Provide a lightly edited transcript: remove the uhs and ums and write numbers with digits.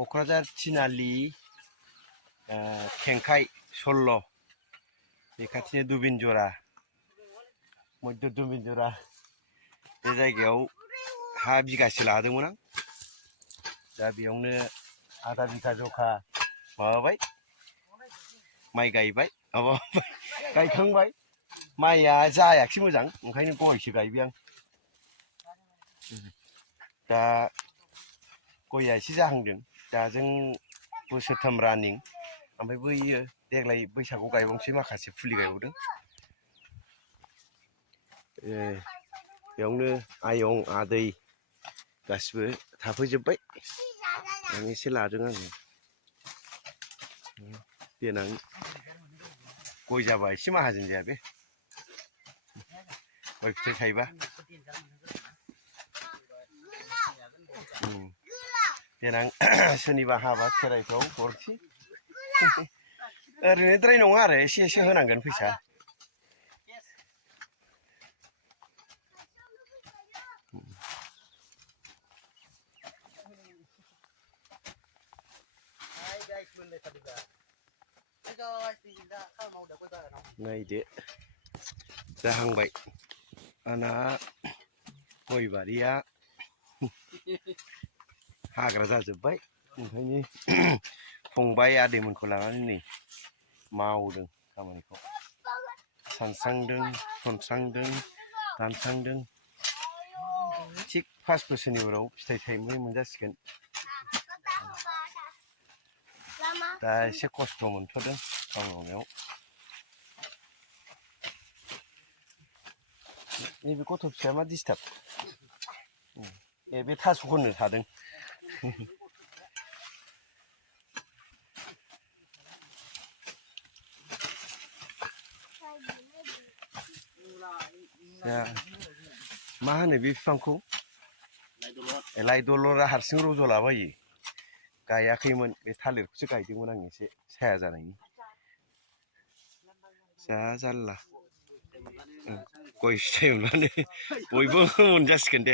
क'क्राझार थिनालि खेंखाइ सल्ल' बे खाथिनि दुबिनजरा मध्य दुबिनजरा बे जायगायाव हा बिगासे लादोंमोन आं। दा बेयावनो आधा बिगा जखा माबाबाय माइ गायबाय माबा गायखांबाय। माइया जायाखिसै मोजां, ओंखायनो गयसो गायबाय आं। दा गया एसे जाहांदों। दाजों बोसोरथाम रानिं। ओमफ्राय बैयो देग्लाय बैसागआव गायबावनोसै, माखासे फुलि गायबावदों। बेयावनो आयं आदै गासिबो थाफैजोब्बाय। आं एसे लादों आङो। देनां गय जाबा एसे माहाजोन जाया बे, गय फिथाइ थाइबा। देनां सोरनिबा हाबा खेराइफ्राव हरसै। ओरैनोद्राय नङा आरो, एसे एसे होनांगोन फैसा। नायदो जाहांबाय आंना गय बारिया हाग्रा जाजोब्बाय। ओंखायनो फंबाय आदैमोनखौ लानानै नै मावदों खामानिखौ। सानस्रांदों, सनस्रांदों, दानस्रांदों। थिग 5 बोसोरनि उनाव फिथाइ थायनाय मोनजासिगोन। दा एसे खस्थ' मोनथ'दों खामानि मावनायाव। नैबे गथ' फिसाया मा डिस्टार्ब? बे थास' खननो थादों। दा मा होनो बे बिफांखौ? लाइ दलरा हारसिं रज'लाबायो। गायाखैमोन, बे थालिरखौसो गायदोंमोन आं एसे साया जानायनि। जा जारला। गय फिथाइ मोनबानो बयबो मोनजासिगोन दे।